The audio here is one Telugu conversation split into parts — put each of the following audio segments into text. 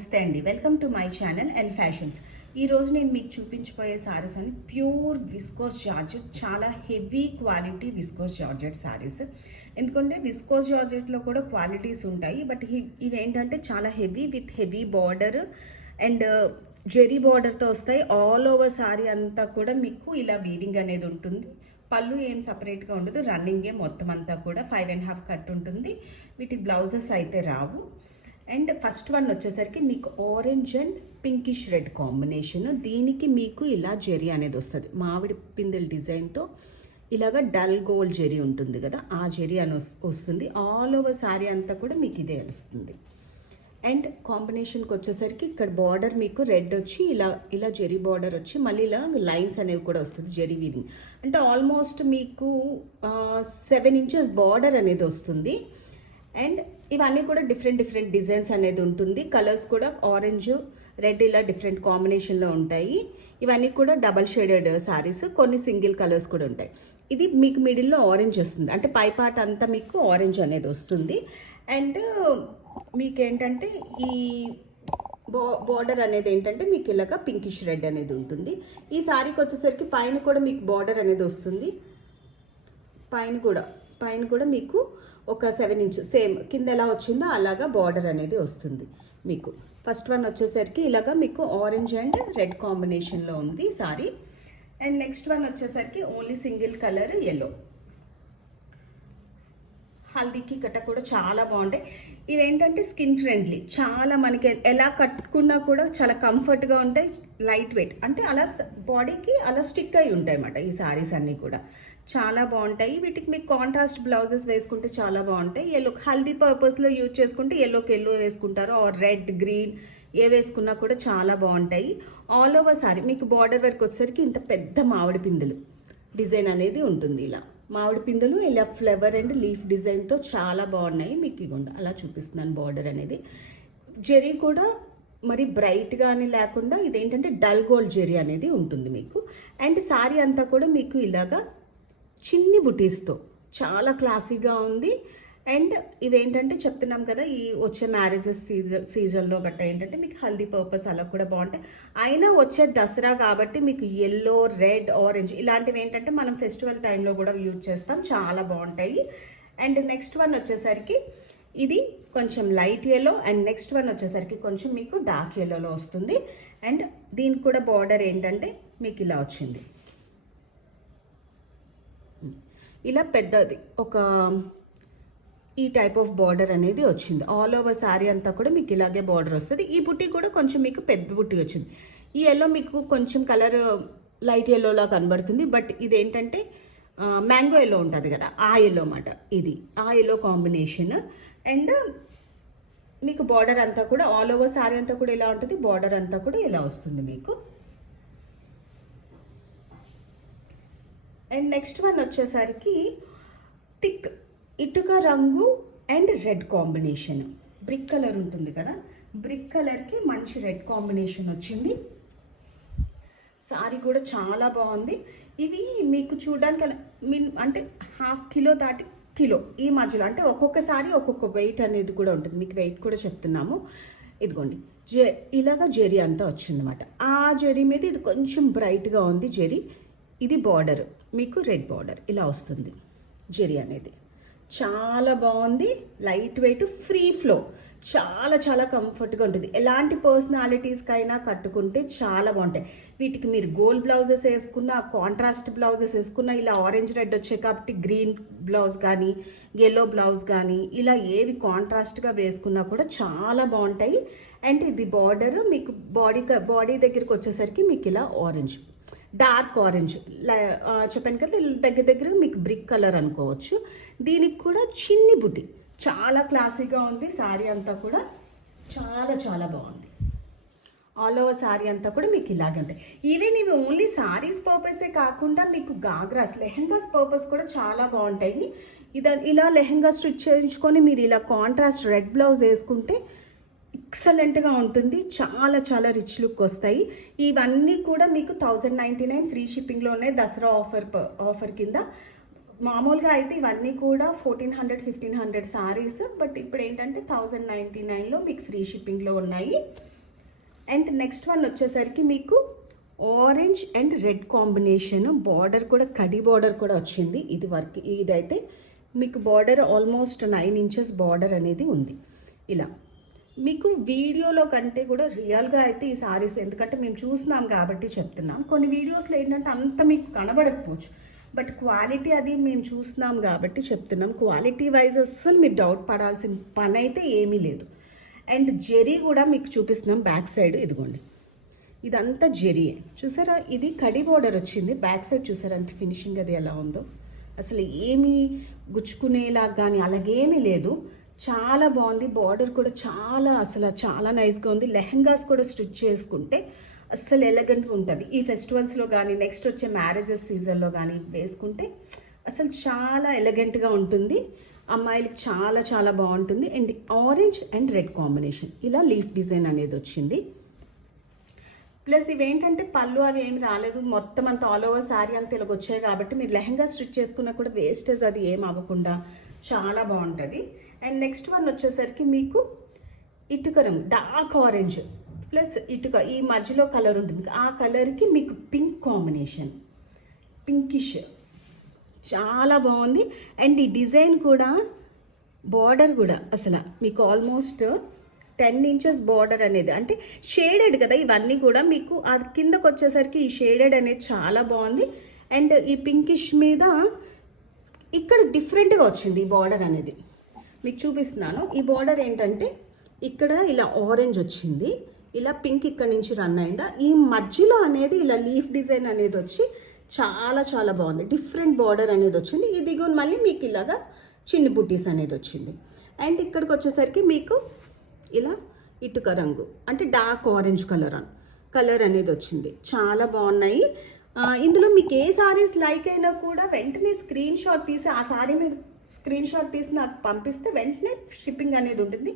నమస్తే అండి, welcome to my channel L fashions. ఈరోజు నేను మీకు చూపించబోయే సారీస్ అని ప్యూర్ విస్కోస్ జార్జెట్, చాలా heavy quality viscose georgette saris. ఎందుకంటే విస్కోస్ జార్జెట్లో కూడా క్వాలిటీస్ ఉంటాయి, బట్ ఇవి ఏంటంటే చాలా heavy with heavy border and zari బార్డర్తో వస్తాయి. ఆల్ ఓవర్ సారీ అంతా కూడా మీకు ఇలా వీవింగ్ అనేది ఉంటుంది. పళ్ళు ఏం సపరేట్గా ఉండదు, రన్నింగే మొత్తం అంతా కూడా 5.5 కట్ ఉంటుంది. వీటికి బ్లౌజెస్ అయితే రావు. అండ్ ఫస్ట్ వన్ వచ్చేసరికి మీకు orange and pinkish red combination. దీనికి మీకు ఇలా జెరీ అనేది వస్తుంది, మామిడి పిందెల డిజైన్తో ఇలాగ డల్ గోల్డ్ జెరీ ఉంటుంది కదా, ఆ జెరీ అని వస్తుంది. ఆల్ ఓవర్ శారీ అంతా కూడా మీకు ఇదే వస్తుంది. అండ్ కాంబినేషన్కి వచ్చేసరికి ఇక్కడ బార్డర్ మీకు రెడ్ వచ్చి ఇలా జెరీ బార్డర్ వచ్చి మళ్ళీ ఇలా లైన్స్ అనేవి కూడా వస్తుంది, జెరీ వీవింగ్. అంటే ఆల్మోస్ట్ మీకు 7 ఇంచెస్ బార్డర్ అనేది వస్తుంది. అండ్ ఇవన్నీ కూడా డిఫరెంట్ డిజైన్స్ అనేది ఉంటుంది. కలర్స్ కూడా ఆరెంజ్ రెడ్ ఇలా డిఫరెంట్ కాంబినేషన్లో ఉంటాయి. ఇవన్నీ కూడా డబల్ షేడెడ్ సారీస్, కొన్ని సింగిల్ కలర్స్ కూడా ఉంటాయి. ఇది మీకు మిడిల్లో ఆరెంజ్ వస్తుంది, అంటే పై పార్ట్ అంతా మీకు ఆరెంజ్ అనేది వస్తుంది. అండ్ మీకు ఏంటంటే ఈ బార్డర్ అనేది ఏంటంటే మీకు ఇలాగా పింకిష్ రెడ్ అనేది ఉంటుంది. ఈ సారీకి వచ్చేసరికి పైన కూడా మీకు బార్డర్ అనేది వస్తుంది. పైన కూడా మీకు ఒక 7 ఇంచ్ సేమ్ కింద ఎలా వచ్చిందో అలాగా బార్డర్ అనేది వస్తుంది మీకు. ఫస్ట్ వన్ వచ్చేసరికి ఇలాగా మీకు ఆరెంజ్ అండ్ రెడ్ కాంబినేషన్లో ఉంది సారీ. అండ్ నెక్స్ట్ వన్ వచ్చేసరికి ఓన్లీ సింగిల్ కలర్ ఎల్లో. హల్దీకి కట్ట కూడా చాలా బాగుంటాయి. ఇవేంటంటే స్కిన్ ఫ్రెండ్లీ, చాలా మనకి ఎలా కట్టుకున్నా కూడా చాలా కంఫర్ట్గా ఉంటాయి, లైట్ వెయిట్, అంటే అలా బాడీకి అలా స్టిక్ అయి ఉంటాయి అన్నమాట. ఈ సారీస్ అన్నీ కూడా చాలా బాగుంటాయి. వీటికి మీకు కాంట్రాస్ట్ బ్లౌజెస్ వేసుకుంటే చాలా బాగుంటాయి. ఎల్లో హల్దీ పర్పస్లో యూజ్ చేసుకుంటే ఎల్లోకి ఎల్లో వేసుకుంటారు, ఆర్ రెడ్ గ్రీన్ ఏ వేసుకున్నా కూడా చాలా బాగుంటాయి. ఆల్ ఓవర్ సారీ మీకు బార్డర్ వరకు వచ్చేసరికి ఇంత పెద్ద మామిడి పిందెలు డిజైన్ అనేది ఉంటుంది. ఇలా మామిడి పిందెలు ఇలా ఫ్లవర్ అండ్ లీఫ్ డిజైన్తో చాలా బాగున్నాయి. మీకు ఇగోండి అలా చూపిస్తున్నాను బార్డర్ అనేది. జెరీ కూడా మరి బ్రైట్గానే లేకుండా ఇదేంటంటే డల్ గోల్డ్ జెరీ అనేది ఉంటుంది మీకు. అండ్ సారీ అంతా కూడా మీకు ఇలాగా చిన్ని బుటీస్తో చాలా క్లాసీగా ఉంది. అండ్ ఇవేంటంటే చెప్తున్నాం కదా, ఈ వచ్చే మ్యారేజెస్ సీజన్లో గట్రా ఏంటంటే మీకు హల్దీ పర్పస్ అలా కూడా బాగుంటాయి. అయినా వచ్చే దసరా కాబట్టి మీకు ఎల్లో రెడ్ ఆరెంజ్ ఇలాంటివి ఏంటంటే మనం ఫెస్టివల్ టైంలో కూడా యూజ్ చేస్తాం, చాలా బాగుంటాయి. అండ్ నెక్స్ట్ వన్ వచ్చేసరికి ఇది కొంచెం light yellow, and next one వచ్చేసరికి కొంచెం మీకు డార్క్ ఎల్లోలో వస్తుంది. అండ్ దీనికి కూడా బార్డర్ ఏంటంటే మీకు ఇలా వచ్చింది, ఇలా పెద్దది ఒక ఈ టైప్ ఆఫ్ బార్డర్ అనేది వచ్చింది. ఆల్ ఓవర్ శారీ అంతా కూడా మీకు ఇలాగే బార్డర్ వస్తుంది. ఈ బుట్టి కూడా కొంచెం మీకు పెద్ద బుట్టి వచ్చింది. ఈ ఎల్లో మీకు కొంచెం కలర్ లైట్ ఎల్లోలా కనబడుతుంది, బట్ ఇదేంటంటే మ్యాంగో ఎల్లో ఉంటుంది కదా, ఆ ఎల్లో అన్నమాట. ఇది ఆ ఎల్లో కాంబినేషన్. అండ్ మీకు బార్డర్ అంతా కూడా ఆల్ ఓవర్ శారీ అంతా కూడా ఇలా ఉంటుంది, బార్డర్ అంతా కూడా ఇలా వస్తుంది మీకు. అండ్ నెక్స్ట్ వన్ వచ్చేసరికి థిక్ ఇటుక రంగు and red combination, brick colour ఉంటుంది కదా, బ్రిక్ కలర్కి మంచి రెడ్ కాంబినేషన్ వచ్చింది. సారీ కూడా చాలా బాగుంది. ఇవి మీకు చూడడానికి అంటే ½ కిలో దాటి కిలో ఈ మధ్యలో, అంటే ఒక్కొక్క సారీ ఒక్కొక్క వెయిట్ అనేది కూడా ఉంటుంది. మీకు వెయిట్ కూడా చెప్తున్నాము. ఇదిగోండి ఇలాగా జెరీ అంతా వచ్చిందన్నమాట. ఆ జెరీ మీద ఇది కొంచెం బ్రైట్గా ఉంది జెరీ. ఇది బార్డర్ మీకు రెడ్ బార్డర్ ఇలా వస్తుంది. జెరీ అనేది చాలా బాగుంది, లైట్ వెయిట్, ఫ్రీ ఫ్లో, చాలా కంఫర్ట్గా ఉంటుంది. ఎలాంటి పర్సనాలిటీస్కైనా కట్టుకుంటే చాలా బాగుంటాయి. వీటికి మీరు గోల్డ్ బ్లౌజెస్ వేసుకున్న, కాంట్రాస్ట్ బ్లౌజెస్ వేసుకున్న, ఇలా ఆరెంజ్ రెడ్ వచ్చాయి కాబట్టి గ్రీన్ బ్లౌజ్ కానీ ఎల్లో బ్లౌజ్ కానీ ఇలా ఏవి కాంట్రాస్ట్గా వేసుకున్నా కూడా చాలా బాగుంటాయి. అండ్ ఇది బార్డర్ మీకు బాడీ దగ్గరికి వచ్చేసరికి మీకు ఇలా ఆరెంజ్, డార్క్ ఆరెంజ్ చెప్పాను కదా, దగ్గర మీకు బ్రిక్ కలర్ అనుకోవచ్చు. దీనికి కూడా చిన్ని బుట్టి, చాలా క్లాసీగా ఉంది. శారీ అంతా కూడా చాలా బాగుంది. ఆల్ ఓవర్ శారీ అంతా కూడా మీకు ఇలాగే ఉంటాయి. ఈవెన్ ఇవి ఓన్లీ శారీస్ పర్పసే కాకుండా మీకు గాగ్రాస్, లెహెంగాస్ పర్పస్ కూడా చాలా బాగుంటాయి. ఇలా లెహెంగా స్టిచ్ చేయించుకొని మీరు ఇలా కాంట్రాస్ట్ రెడ్ బ్లౌజ్ వేసుకుంటే ఎక్సలెంట్గా ఉంటుంది, చాలా రిచ్ లుక్ వస్తాయి. ఇవన్నీ కూడా మీకు 1099 ఫ్రీ షిప్పింగ్లోనే దసరా ఆఫర్ కింద. మామూలుగా అయితే ఇవన్నీ కూడా 1400-1500 సారీస్, బట్ ఇప్పుడు ఏంటంటే 1099లో మీకు ఫ్రీ షిప్పింగ్లో ఉన్నాయి. అండ్ నెక్స్ట్ వన్ వచ్చేసరికి మీకు orange and red combination, border కూడా కడి బార్డర్ కూడా వచ్చింది. ఇది వర్క్, ఇదైతే మీకు బార్డర్ ఆల్మోస్ట్ 9 ఇంచెస్ బార్డర్ అనేది ఉంది. ఇలా మీకు వీడియోలో కంటే కూడా రియల్గా అయితే ఈ సారీస్, ఎందుకంటే మేము చూస్తున్నాం కాబట్టి చెప్తున్నాం. కొన్ని వీడియోస్లో ఏంటంటే అంత మీకు కనబడకపోవచ్చు, బట్ క్వాలిటీ అది మేము చూస్తున్నాం కాబట్టి చెప్తున్నాం. క్వాలిటీ వైజ్ అస్సలు మీరు డౌట్ పడాల్సిన పని అయితే ఏమీ లేదు. అండ్ జెరీ కూడా మీకు చూపిస్తున్నాం బ్యాక్ సైడ్, ఇదిగోండి ఇదంతా జెరీయే. చూసారా, ఇది కడి బోర్డర్ వచ్చింది. బ్యాక్ సైడ్ చూసారా అంత ఫినిషింగ్ అది ఎలా ఉందో, అసలు ఏమీ గుచ్చుకునేలా కానీ అలాగేమీ లేదు. చాలా బాగుంది. బార్డర్ కూడా చాలా నైస్గా ఉంది. లెహంగాస్ కూడా స్టిచ్ చేసుకుంటే అస్సలు ఎలగెంట్గా ఉంటుంది. ఈ ఫెస్టివల్స్లో కానీ నెక్స్ట్ వచ్చే మ్యారేజెస్ సీజన్లో కానీ వేసుకుంటే అసలు చాలా ఎలగెంట్గా ఉంటుంది. అమ్మాయిలకి చాలా బాగుంటుంది. And orange and red combination, ఇలా లీఫ్ డిజైన్ అనేది వచ్చింది. ప్లస్ ఇవేంటంటే పళ్ళు అవి ఏమి రాలేదు, మొత్తం అంతా ఆల్ ఓవర్ శారీ అంతా ఇలాగ వచ్చాయి కాబట్టి మీరు లెహంగా స్టిచ్ చేసుకున్నా కూడా వేస్టేజ్ అది ఏం అవ్వకుండా చాలా బాగుంటుంది. అండ్ నెక్స్ట్ వన్ వచ్చేసరికి మీకు ఇటుక రంగు, డార్క్ ఆరెంజ్ ప్లస్ ఇటుక, ఈ మధ్యలో కలర్ ఉంటుంది, ఆ కలర్కి మీకు పింక్ కాంబినేషన్, పింకిష్, చాలా బాగుంది. అండ్ ఈ డిజైన్ కూడా బార్డర్ కూడా అసలు మీకు ఆల్మోస్ట్ 10 ఇంచెస్ బార్డర్ అనేది, అంటే షేడెడ్ కదా ఇవన్నీ కూడా, మీకు అది కిందకు వచ్చేసరికి ఈ షేడెడ్ అనేది చాలా బాగుంది. అండ్ ఈ పింకిష్ మీద ఇక్కడ డిఫరెంట్గా వచ్చింది ఈ బార్డర్ అనేది, మీకు చూపిస్తున్నాను. ఈ బార్డర్ ఏంటంటే ఇక్కడ ఇలా ఆరెంజ్ వచ్చింది, ఇలా పింక్ ఇక్కడ నుంచి రన్ అయిందా, ఈ మధ్యలో అనేది ఇలా లీఫ్ డిజైన్ అనేది వచ్చి చాలా బాగుంది. డిఫరెంట్ బార్డర్ అనేది వచ్చింది. ఈ దిగువన మళ్ళీ మీకు ఇలాగా చిన్ని బుట్టీస్ అనేది వచ్చింది. అండ్ ఇక్కడికి వచ్చేసరికి మీకు ఇలా ఇటుక రంగు, అంటే డార్క్ ఆరెంజ్ కలర్ అనేది వచ్చింది. చాలా బాగున్నాయి. ఇందులో మీకు ఏ సారీస్ లైక్ అయినా కూడా వెంటనే స్క్రీన్ షాట్ తీసి, ఆ సారీ మీద స్క్రీన్ షాట్ తీసి నాకు పంపిస్తే వెంటనే షిప్పింగ్ అనేది ఉంటుంది.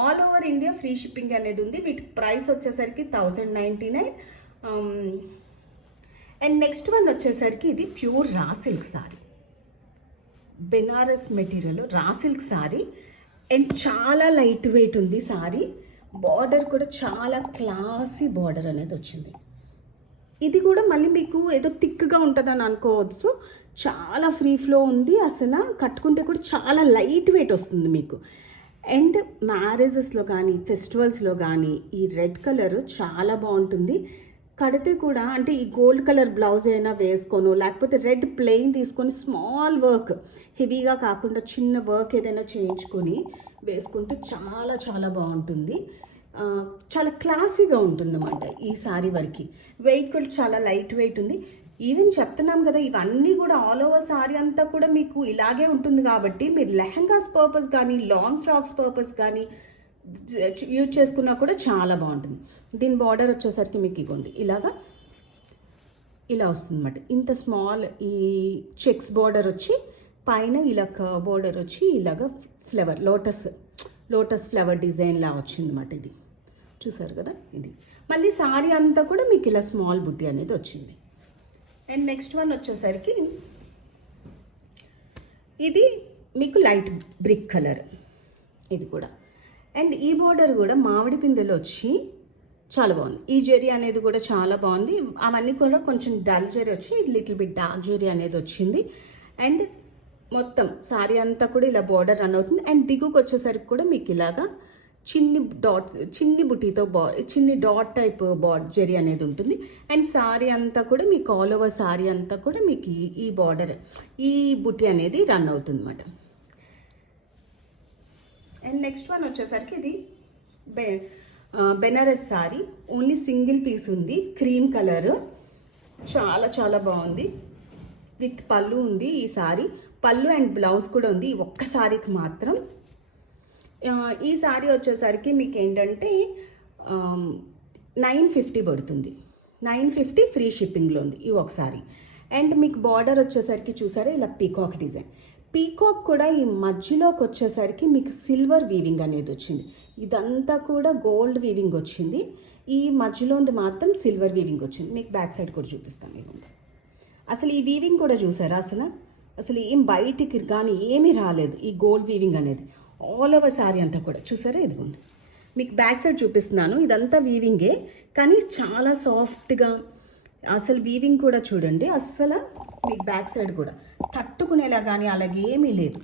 All over India free shipping అనేది ఉంది. వీటి ప్రైస్ వచ్చేసరికి 1099. అండ్ నెక్స్ట్ వన్ వచ్చేసరికి ఇది pure raw silk sari, Banaras material raw silk sari. And చాలా లైట్ వెయిట్ ఉంది సారీ. బార్డర్ కూడా చాలా క్లాసీ బార్డర్ అనేది వచ్చింది. ఇది కూడా మళ్ళీ మీకు ఏదో థిక్గా ఉంటుందని అనుకోవచ్చు, చాలా ఫ్రీ ఫ్లో ఉంది. అసలు కట్టుకుంటే కూడా చాలా లైట్ వెయిట్ వస్తుంది మీకు. అండ్ మ్యారేజెస్లో కానీ ఫెస్టివల్స్లో కానీ ఈ రెడ్ కలర్ చాలా బాగుంటుంది. కడితే కూడా అంటే ఈ గోల్డ్ కలర్ బ్లౌజ్ అయినా వేసుకోను, లేకపోతే రెడ్ ప్లెయిన్ తీసుకొని స్మాల్ వర్క్, హెవీగా కాకుండా చిన్న వర్క్ ఏదైనా చేయించుకొని వేసుకుంటే చాలా బాగుంటుంది. చాలా క్లాసీగా ఉంటుంది అన్నమాట ఈ సారీ వరకు. వెయిట్ కూడా చాలా లైట్ వెయిట్ ఉంది. ఈవెన్ చెప్తున్నాం కదా, ఇవన్నీ కూడా ఆల్ ఓవర్ సారీ అంతా కూడా మీకు ఇలాగే ఉంటుంది కాబట్టి మీరు లెహంగాస్ పర్పస్ కానీ లాంగ్ ఫ్రాక్స్ పర్పస్ కానీ యూజ్ చేసుకున్నా కూడా చాలా బాగుంటుంది. దీని బార్డర్ వచ్చేసరికి మీకు ఇగోండి ఇలా వస్తుంది అన్నమాట. ఇంత స్మాల్ ఈ చెక్స్ బార్డర్ వచ్చి పైన ఇలా కర్వ్ బార్డర్ వచ్చి ఇలాగ ఫ్లవర్ లోటస్ ఫ్లవర్ డిజైన్ లా వచ్చింది అన్నమాట. ఇది చూసారు కదా, ఇది మళ్ళీ సారీ అంతా కూడా మీకు ఇలా స్మాల్ బుట్టి అనేది వచ్చింది. అండ్ నెక్స్ట్ వన్ వచ్చేసరికి ఇది మీకు లైట్ బ్రిక్ కలర్, ఇది కూడా. అండ్ ఈ బార్డర్ కూడా మామిడి పిందెలు వచ్చి చాలా బాగుంది. ఈ జెరీ అనేది కూడా చాలా బాగుంది. అవన్నీ కూడా కొంచెం డల్ జెరీ వచ్చి లిటిల్ బిట్ డార్క్ జెరీ అనేది వచ్చింది. అండ్ మొత్తం సారీ అంతా కూడా ఇలా బార్డర్ రన్ అవుతుంది. అండ్ దిగుకు వచ్చేసరికి కూడా మీకు ఇలాగా చిన్ని బుట్టితో చిన్ని డాట్ టైప్ జెరీ అనేది ఉంటుంది. అండ్ సారీ అంతా కూడా మీకు ఆల్ ఓవర్ సారీ అంతా కూడా మీకు ఈ బార్డర్ ఈ బుట్టి అనేది రన్ అవుతుంది అన్నమాట. అండ్ నెక్స్ట్ వన్ వచ్చేసరికి ఇది Banaras sari, only single piece ఉంది, క్రీమ్ కలర్, చాలా బాగుంది. విత్ పళ్ళు ఉంది ఈ సారీ, పళ్ళు అండ్ బ్లౌజ్ కూడా ఉంది ఈ ఒక్క సారీకి మాత్రం. ఈ సారీ వచ్చేసరికి మీకు ఏంటంటే 950 పడుతుంది. 950 ఫ్రీ షిప్పింగ్లో ఉంది ఈ ఒక సారీ. అండ్ మీకు బార్డర్ వచ్చేసరికి చూసారా ఇలా పీకాక్ డిజైన్, పీకాక్ కూడా ఈ మధ్యలోకి వచ్చేసరికి మీకు సిల్వర్ వీవింగ్ అనేది వచ్చింది. ఇదంతా కూడా గోల్డ్ వీవింగ్ వచ్చింది, ఈ మధ్యలోది మాత్రం సిల్వర్ వీవింగ్ వచ్చింది. మీకు బ్యాక్ సైడ్ కూడా చూపిస్తాను ఇవ్వండి. అసలు ఈ వీవింగ్ కూడా చూసారా, అసలు ఏం బయటికి కానీ ఏమీ రాలేదు. ఈ గోల్డ్ వీవింగ్ అనేది ఆల్ ఓవర్ శారీ అంతా కూడా చూసారా, ఇదిగోండి మీకు బ్యాక్ సైడ్ చూపిస్తున్నాను. ఇదంతా వీవింగే, కానీ చాలా సాఫ్ట్గా, అసలు వీవింగ్ కూడా చూడండి, అస్సలు మీకు బ్యాక్ సైడ్ కూడా తట్టుకునేలా కానీ అలాగే ఏమీ లేదు.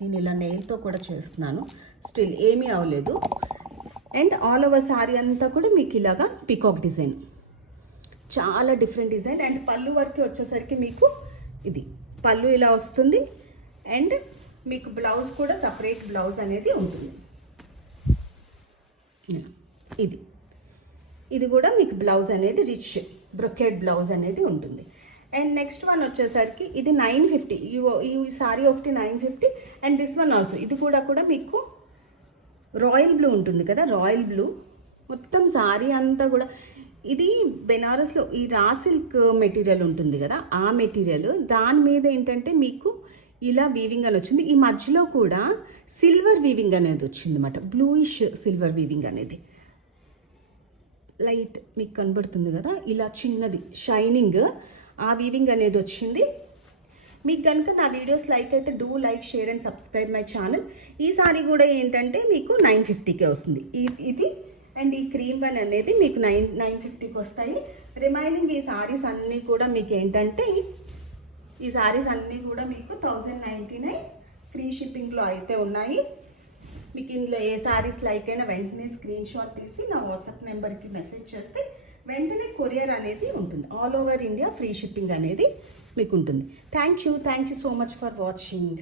నేను ఇలా నెయిల్తో కూడా చేస్తున్నాను, స్టిల్ ఏమీ అవ్వలేదు. అండ్ ఆల్ ఓవర్ సారీ అంతా కూడా మీకు ఇలాగా పీకాక్ డిజైన్, చాలా డిఫరెంట్ డిజైన్. అండ్ పళ్ళు వరకు వచ్చేసరికి మీకు ఇది పళ్ళు ఇలా వస్తుంది. అండ్ మీకు బ్లౌజ్ కూడా సపరేట్ బ్లౌజ్ అనేది ఉంటుంది. ఇది కూడా మీకు బ్లౌజ్ అనేది రిచ్ బ్రొకెట్ బ్లౌజ్ అనేది ఉంటుంది. అండ్ నెక్స్ట్ వన్ వచ్చేసరికి ఇది 950. ఈ సారీ ఒకటి 950. అండ్ దిస్ వన్ ఆల్సో, ఇది కూడా మీకు రాయల్ బ్లూ ఉంటుంది కదా, రాయల్ బ్లూ మొత్తం సారీ అంతా కూడా. ఇది బెనారస్లో ఈ రా సిల్క్ మెటీరియల్ ఉంటుంది కదా, ఆ మెటీరియల్ దాని మీద ఏంటంటే మీకు ఇలా వీవింగ్ అని వచ్చింది. ఈ మధ్యలో కూడా సిల్వర్ వీవింగ్ అనేది వచ్చింది అన్నమాట, బ్లూయిష్ సిల్వర్ వీవింగ్ అనేది లైట్ మీకు కనబడుతుంది కదా, ఇలా చిన్నది షైనింగ్ ఆ వీవింగ్ అనేది వచ్చింది. మీకు కనుక నా వీడియోస్ లైక్ అయితే do like, share and subscribe my channel. ఈ సారీ కూడా ఏంటంటే మీకు 950కే వస్తుంది ఇది. అండ్ ఈ క్రీమ్ వన్ అనేది మీకు 950కి వస్తాయి. రిమైనింగ్ ఈ సారీస్ అన్నీ కూడా మీకు ఏంటంటే ఈ సారీస్ అన్నీ కూడా మీకు 1099 ఫ్రీ షిప్పింగ్లో అయితే ఉన్నాయి. మీకు ఇందులో ఏ సారీస్ లైక్ అయినా వెంటనే స్క్రీన్ షాట్ తీసి నా వాట్సాప్ నెంబర్కి మెసేజ్ చేస్తే వెంటనే కొరియర్ అనేది ఉంటుంది. All over India free shipping అనేది మీకు ఉంటుంది. Thank you so much for watching.